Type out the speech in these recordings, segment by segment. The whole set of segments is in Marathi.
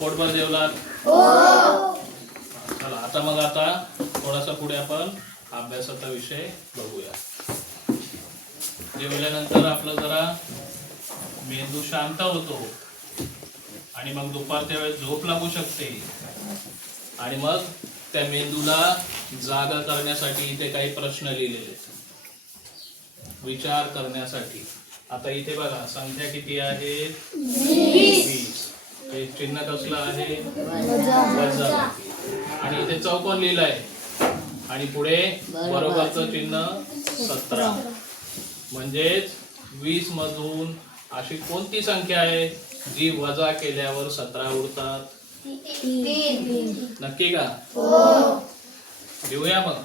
पोटभर जेवलात? चला आता थोडासा पुढे आपण अभ्यासाचा विषय बघूया. जेवल्यानंतर आपलं जरा मेंदू शांत होतो आणि मग दुपारच्या वेळेस झोप लागू शकते आणि मग त्या मेंदूला जागा करण्यासाठी इथे काही प्रश्न लिहिलेले आहेत विचार करण्यासाठी. आता इथे बघा संख्या किती आहे? 20. हे चिन्ह कसलं आहे? वजाबाकी. आणि इथे चौकोन लिहिलाय आणि पुढे बरोबरचं चिन्ह 17. म्हणजेच 20 मधून अशी कोणती संख्या आहे जी वजा केल्यावर 17 उरतात? 3. नक्की का? लिहूया मग.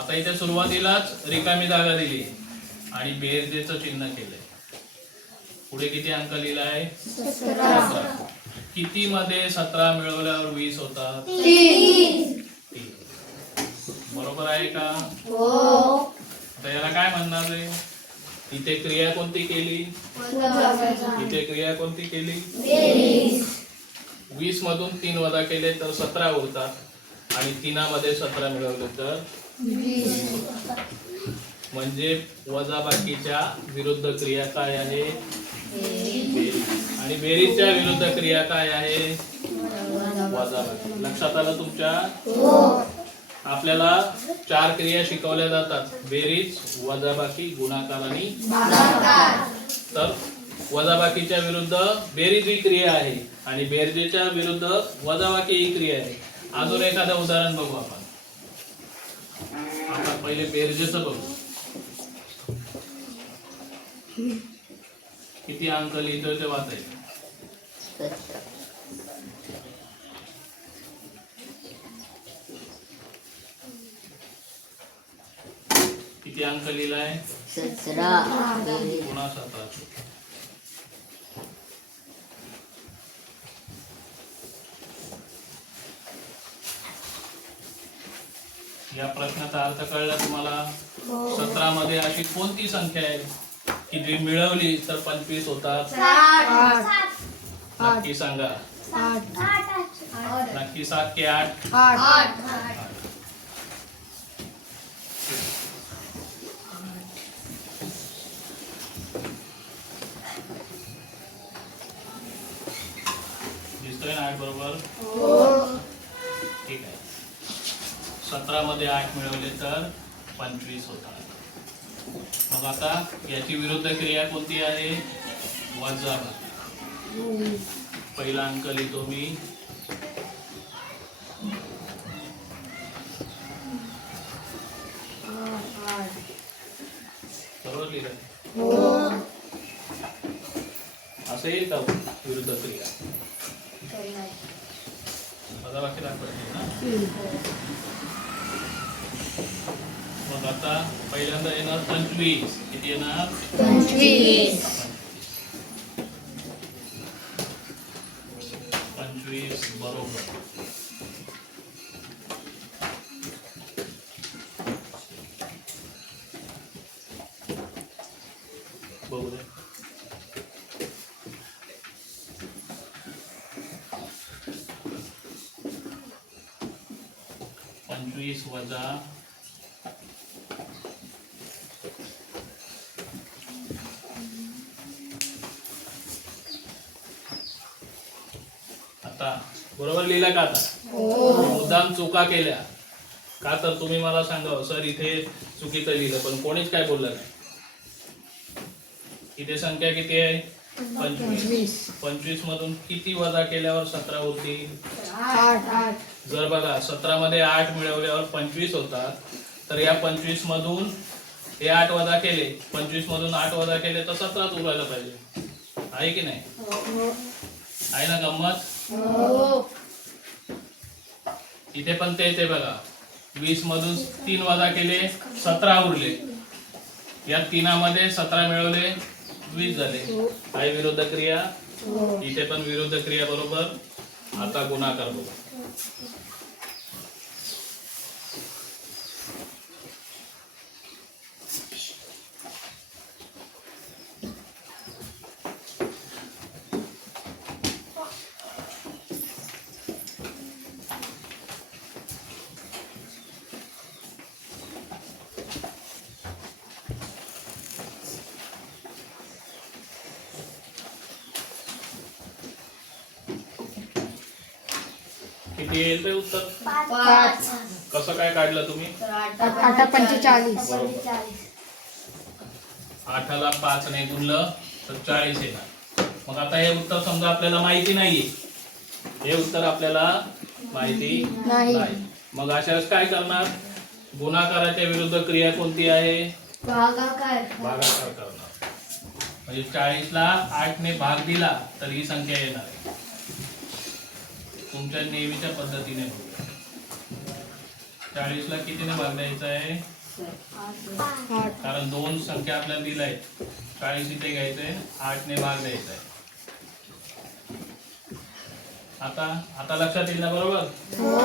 आता इथे सुरुवातीलाच रिकामी जागा दिली आणि बेरजेचं चिन्ह केलंय. पुढे किती अंक लिहिलाय? 17. किती मध्ये 17 मिळवल्यावर 20 होतात? 3. बरोबर आहे का? आता याला काय म्हणणार आहे? इथे क्रिया कोणती केली? इथे क्रिया कोणती केली? 20 मधून 3 वजा केले तर 17 उरतात आणि 3 मध्ये 17 मिळवले तर 20 होतात. म्हणजे वजाबाकीच्या विरुद्ध क्रिया काय आहे? बेरीज. आणि बेरीजच्या विरुद्ध क्रिया काय आहे? वजाबाकी. लक्षात आलं तुमच्या? आपल्याला 4 क्रिया शिकवल्या जातात: बेरीज, वजाबाकी, गुणाकार आणि भागाकार. तर वजाबाकीच्या विरुद्ध बेरीज ही क्रिया आहे आणि बेरजेच्या विरुद्ध वजाबाकी ही क्रिया आहे. अजून एखादं उदाहरण बघू आपण. आता पहिले बेरजेचं बघू. किती अंक लिहितोय ते वाचायचं. किती अंक लिहिलाय? 17. पुन्हा 17. या प्रश्नाचा अर्थ कळला तुम्हाला? 17 मध्ये अशी कोणती संख्या आहे की जी मिळवली तर 25 होतात? नक्की सांगा. नक्की 7 की 8? 8. दिसतोय ना 8 बरोबर? ठीक आहे. 17 मध्ये 8 मिळवले तर 25 होतात. मग आता याची विरुद्ध क्रिया कोणती आहे? वजाबाकी. पहिला अंक लिहितो मी. बरोबर लिहिलं? असं येईल का विरुद्ध क्रिया? वजाबाकी दाखवायची ना. मग आता पहिल्यांदा येणार 25. किती येणार? 25. 25 बरोबर. बघू दे. वजा 17 बरोबर लिहिला का? आता मुद्दाम चुका केल्या का तर तुम्ही मला सांगा सर इथे चुकीचं लिहिलं, पण कोणीच काय बोललं नाही. इथे संख्या किती आहे? 25. 25 मधून किती वजा केल्यावर 17 होतील? 8. जर बघा 17 मध्ये 8 मिळवल्यावर 25 होतात, तर या 25 मधून हे 8 वजा केले, 25 मधून 8 वजा केले तर 17च उरायला पाहिजे. आहे की नाही? आहे ना गंमत? इथे पण तेच आहे बघा. 20 मधून 3 वजा केले 17 उरले. या 3 मध्ये 17 मिळवले 20 झाले. आहे विरुद्ध क्रिया? इथे पण विरुद्ध क्रिया बरोबर. आता गुणाकार बघू. किती येईल ते उत्तर? 5 कसं काय काढलं तुम्ही? 8 45 बरोबर. 8ला 5 ने गुणलं तर 40 येणार. मग आता हे उत्तर समजा आपल्याला माहिती नाहीये, हे उत्तर आपल्याला माहिती नाही. नाही. मग अशा वेळेस काय करणार? गुणाकाराच्या विरुद्ध क्रिया कोणती आहे? भागाकार करणार. म्हणजे 40ला 8 ने भाग दिला तर ही संख्या येणार आहे. तुमच्या नेहमीच्या पद्धतीने बघूया. 40ला कितीने भाग द्यायचा आहे? 8 कारण दोन संख्या आपल्याला दिल्या आहेत. 40 इथे घ्यायचंय, 8 ने भाग द्यायचा आहे. आता लक्षात येईल ना? बरोबर.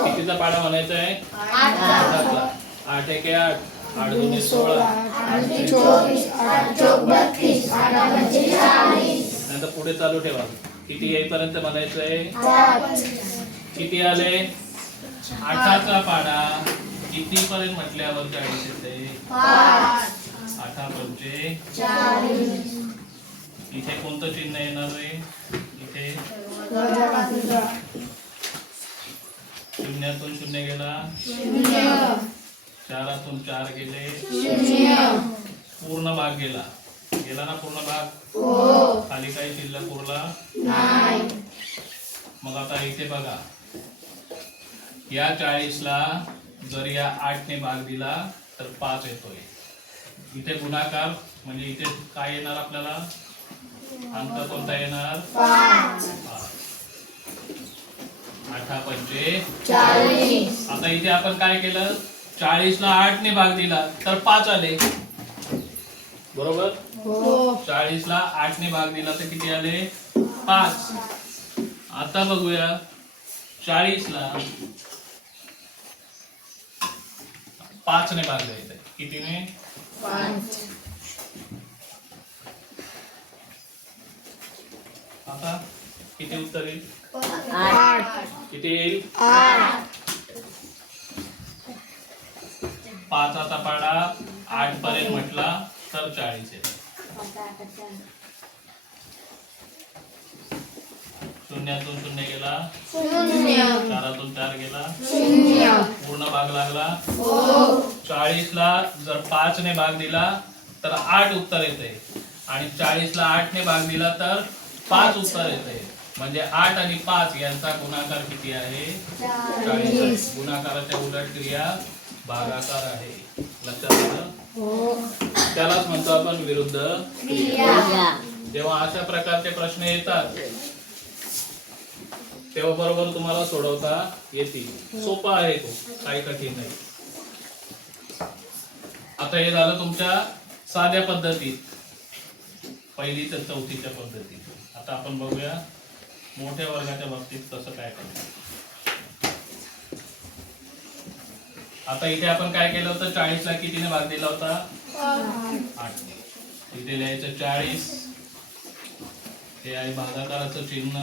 कितीचा पाडा म्हणायचा आहे? 8चा. 8 1 8, 8 2 16, 8 24 8 32 8 45 नंतर पुढे चालू ठेवा. किती येईपर्यंत म्हणायचं आहे? 5 किती आले? 8चा पाडा किती पर्यंत म्हटल्यावर 40 येते? 5 8 पंचे 40 इथे कोणतं चिन्ह येणार आहे? इथे शून्यातून 0 गेला, 4तून 4 गेले, पूर्ण भाग गेला. गेला ना पूर्ण भाग? खाली काही शिल्लक उरला? मग आता इथे बघा, या 40ला जर या 8 ने भाग दिला तर 5 येतोय. इथे गुणाकार म्हणजे इथे काय येणार आपल्याला? अंक कोणता येणार? 5. 8 पंचे 40 आता इथे आपण काय केलं? 40ला 8 ने भाग दिला तर 5 आले. बरोबर. 40ला 8 ने भाग दिला तर किती आले? 5. आता बघूया 40ला 5 ने भाग द्यायचा आहे. कितीने? 5 आता किती उत्तर येईल? 8 किती येईल? 8 5चा पाडा 8 पर्यंत म्हटला तर 40 येईल. शून्यातून 0 गेला, 4तून 4 गेला, पूर्ण भाग लागला. 40ला जर 5 ने भाग दिला तर 8 उत्तर येते आणि 40ला 8 ने भाग दिला तर 5 उत्तर येते. म्हणजे 8 आणि 5 यांचा गुणाकार किती आहे? 40. गुणाकाराच्या उलट क्रिया भागाकार आहे. लक्षात आलं? त्यालाच म्हणतो आपण विरुद्ध क्रिया. जेव्हा अशा प्रकारचे प्रश्न येतात तेव्हा बरोबर तुम्हाला सोडवता येतील. सोपा आहे तो, काही कठीण नाही. आता हे झालं तुमच्या साध्या पद्धतीत, 1ली ते 4थीच्या पद्धतीत. आता आपण बघूया मोठ्या वर्गाच्या बाबतीत कसं काय करणार. आता इथे आपण काय केलं होतं? 40ला कितीने भाग दिला होता? 8 ने. इथे लिहायचं 40. हे आहे भागाकाराचं चिन्ह.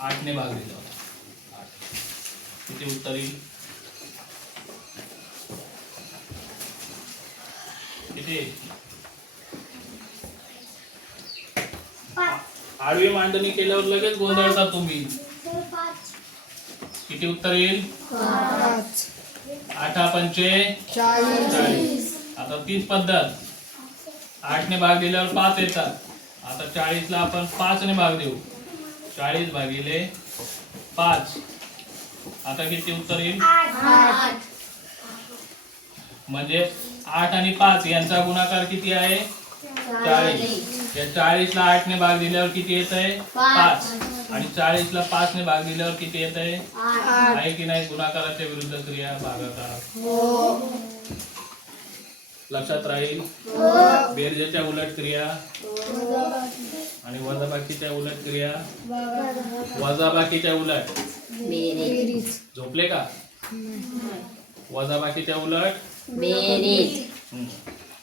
8 ने भाग दिला होता. 8. किती उत्तर येईल? किती? आडवी मांडणी केल्यावर लगेच गोंधळता तुम्ही. किती उत्तर येईल? 5 8 पंचे 40. आता तीच पद्धत. 8 ने भाग दिल्यावर 5 येतात. आता 40ला आपण 5 ने भाग देऊ. 40 भागिले 5. आता किती उत्तर येईल? 8 म्हणजे 8 आणि 5 यांचा गुणाकार किती आहे? 40. या 40ला 8 ने भाग दिल्यावर किती येत आहे? 5. आणि 40ला 5 ने भाग दिल्यावर किती येत आहे? 8 आहे की नाही? गुणाकाराच्या विरुद्ध क्रिया भागाकार. लक्षात राहील? बेरजेच्या उलट क्रिया आणि वजाबाकीच्या उलट क्रिया. वजाबाकीच्या उलट बेरीज झोपले का? वजाबाकीच्या उलट बेरीज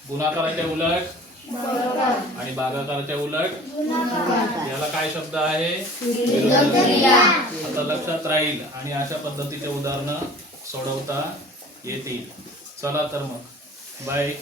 गुणाकाराच्या उलट आणि भागाकाराच्या उलट. याला काय शब्द आहे? विरुद्ध क्रिया. आता लक्षात राहील आणि अशा पद्धतीचे उदाहरणं सोडवता येतील. चला तर मग बाय.